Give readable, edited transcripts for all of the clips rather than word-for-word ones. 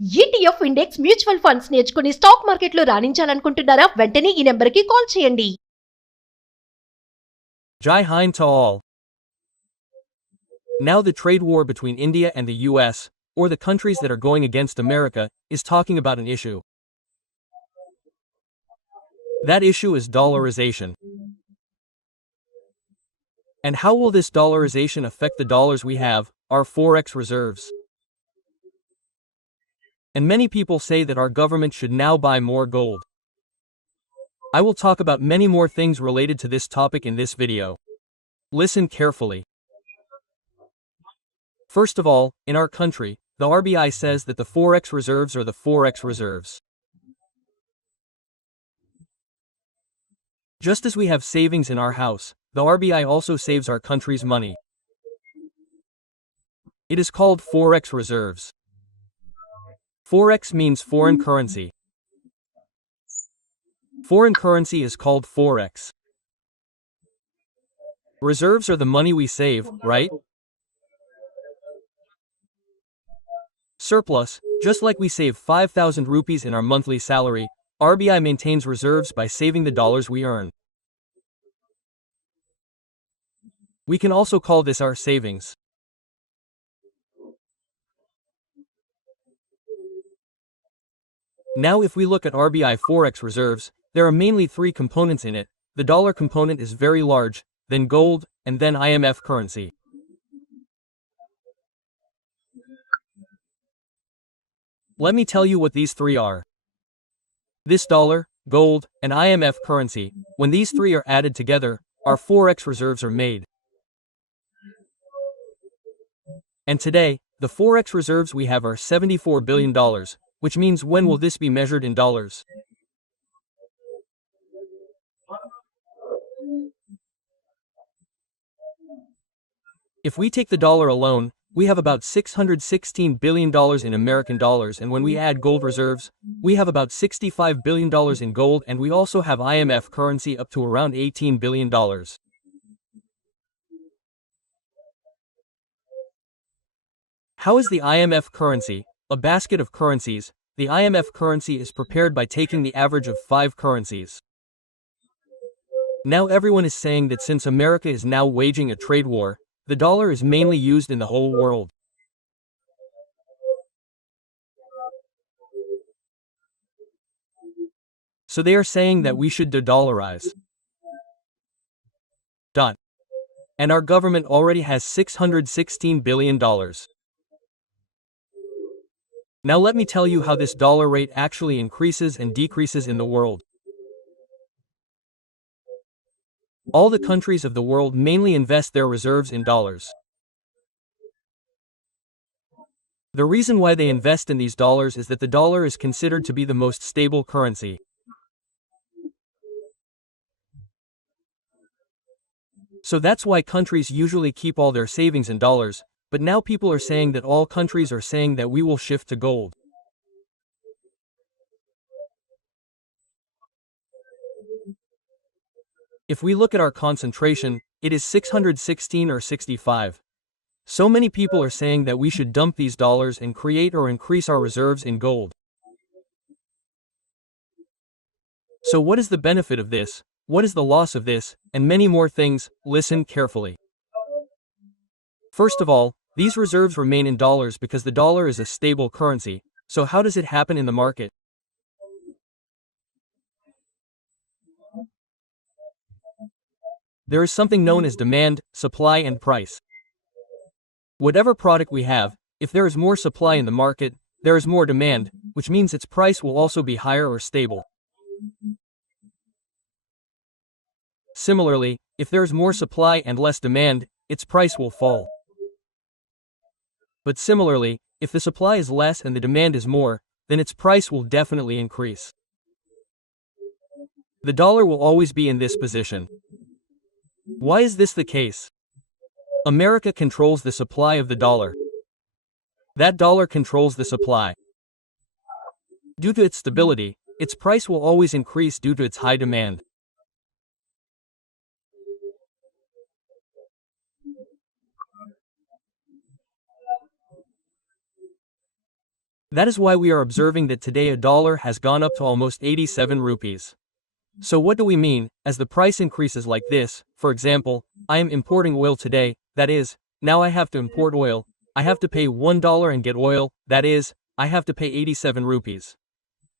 ETF index mutual funds నేర్చుకుని stock మార్కెట్లో రాణించాలనుకుంటున్నారా? వెంటనే ఈ నెంబర్కి కాల్ చేయండి. Jai Hind to all. Now the trade war between India and the US, or the countries that are going against America, is talking about an issue. That issue is dollarization. And how will this dollarization affect the dollars we have, our forex reserves? And many people say that our government should now buy more gold. I will talk about many more things related to this topic in this video. Listen carefully. First of all, in our country, the RBI says that the forex reserves are the forex reserves. Just as we have savings in our house, the RBI also saves our country's money. It is called forex reserves. Forex means foreign currency. Foreign currency is called forex. Reserves are the money we save, right? Surplus, just like we save 5,000 rupees in our monthly salary, RBI maintains reserves by saving the dollars we earn. We can also call this our savings. Now if we look at RBI forex reserves, there are mainly three components in it. The dollar component is very large, then gold, and then IMF currency. Let me tell you what these three are. This dollar, gold, and IMF currency, when these three are added together, our forex reserves are made. And today, the forex reserves we have are $74 billion, which means when will this be measured in dollars? If we take the dollar alone, we have about $616 billion in American dollars, and when we add gold reserves, we have about $65 billion in gold, and we also have IMF currency up to around $18 billion. How is the IMF currency, a basket of currencies? The IMF currency is prepared by taking the average of 5 currencies. Now everyone is saying that since America is now waging a trade war, the dollar is mainly used in the whole world. So they are saying that we should de-dollarize. And our government already has $616 billion. Now let me tell you how this dollar rate actually increases and decreases in the world. All the countries of the world mainly invest their reserves in dollars. The reason why they invest in these dollars is that the dollar is considered to be the most stable currency. So that's why countries usually keep all their savings in dollars, but now people are saying that all countries are saying that we will shift to gold. If we look at our concentration, it is 616 or 65. So many people are saying that we should dump these dollars and create or increase our reserves in gold. So what is the benefit of this? What is the loss of this? And many more things. Listen carefully. First of all, these reserves remain in dollars because the dollar is a stable currency. So how does it happen in the market? There is something known as demand, supply, and price. Whatever product we have, if there is more supply in the market, there is more demand, which means its price will also be higher or stable. Similarly, if there is more supply and less demand, its price will fall. But similarly, if the supply is less and the demand is more, then its price will definitely increase. The dollar will always be in this position. Why is this the case? America controls the supply of the dollar. That dollar controls the supply. Due to its stability, its price will always increase due to its high demand. That is why we are observing that today a dollar has gone up to almost 87 rupees. So what do we mean? As the price increases like this, for example, I am importing oil today, that is, now I have to import oil, I have to pay $1 and get oil, that is, I have to pay 87 rupees.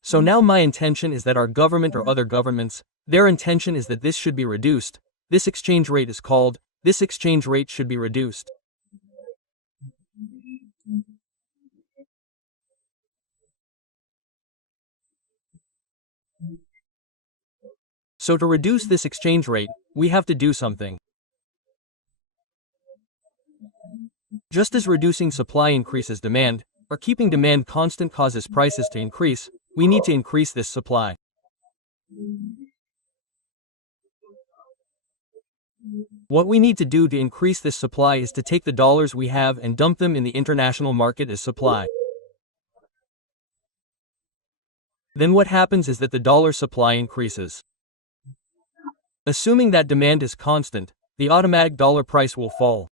So now my intention is that our government or other governments, their intention is that this should be reduced. This exchange rate is called, this exchange rate should be reduced. So to reduce this exchange rate, we have to do something. Just as reducing supply increases demand, or keeping demand constant causes prices to increase, we need to increase this supply. What we need to do to increase this supply is to take the dollars we have and dump them in the international market as supply. Then what happens is that the dollar supply increases. Assuming that demand is constant, the automatic dollar price will fall.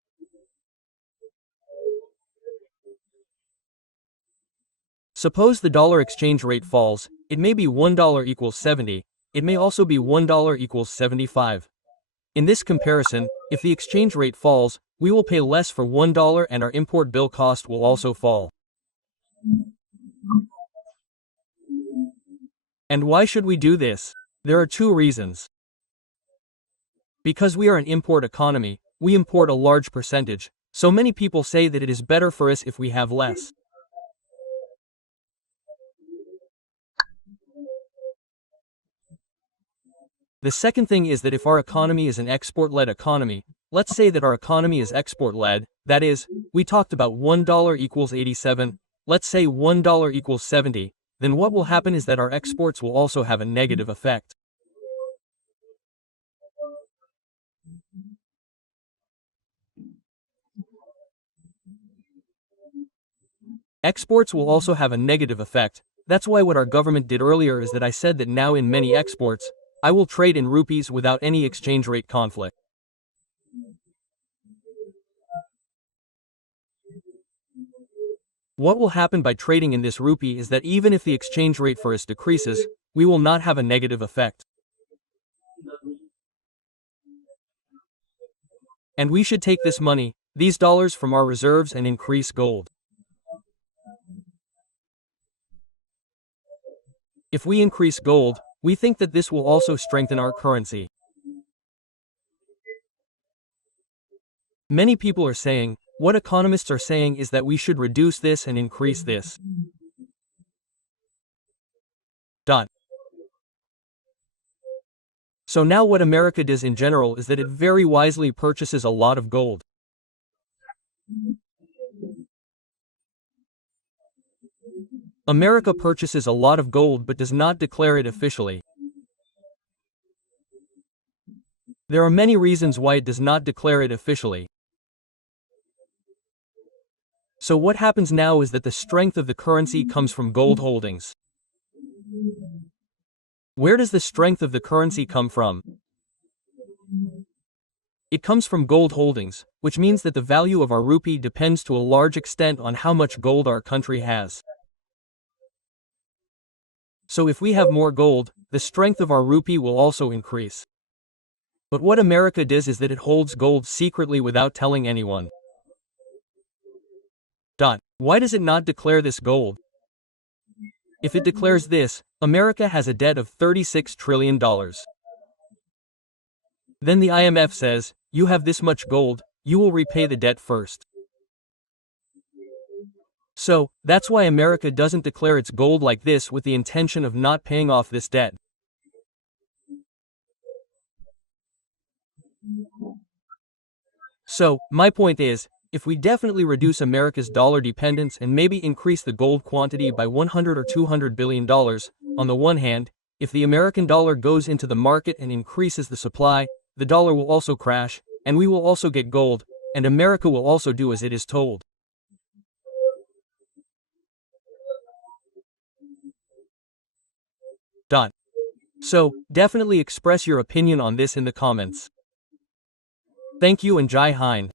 Suppose the dollar exchange rate falls, it may be $1 equals 70, it may also be $1 equals 75. In this comparison, if the exchange rate falls, we will pay less for $1 and our import bill cost will also fall. And why should we do this? There are two reasons. Because we are an import economy, we import a large percentage, so many people say that it is better for us if we have less. The second thing is that if our economy is an export-led economy, let's say that our economy is export-led, that is, we talked about $1 equals 87, let's say $1 equals 70, then what will happen is that our exports will also have a negative effect. Exports will also have a negative effect. That's why what our government did earlier is that I said that now in many exports, I will trade in rupees without any exchange rate conflict. What will happen by trading in this rupee is that even if the exchange rate for us decreases, we will not have a negative effect. And we should take this money, these dollars from our reserves and increase gold. If we increase gold, we think that this will also strengthen our currency. Many people are saying, what economists are saying is that we should reduce this and increase this. So now what America does in general is that it very wisely purchases a lot of gold. America purchases a lot of gold but does not declare it officially. There are many reasons why it does not declare it officially. So what happens now is that the strength of the currency comes from gold holdings. Where does the strength of the currency come from? It comes from gold holdings, which means that the value of our rupee depends to a large extent on how much gold our country has. So if we have more gold, the strength of our rupee will also increase. But what America does is that it holds gold secretly without telling anyone. Why does it not declare this gold? If it declares this, America has a debt of $36 trillion. Then the IMF says, you have this much gold, you will repay the debt first. So, that's why America doesn't declare its gold like this with the intention of not paying off this debt. So, my point is, if we definitely reduce America's dollar dependence and maybe increase the gold quantity by $100 or $200 billion, on the one hand, if the American dollar goes into the market and increases the supply, the dollar will also crash, and we will also get gold, and America will also do as it is told. So, definitely express your opinion on this in the comments. Thank you and Jai Hind.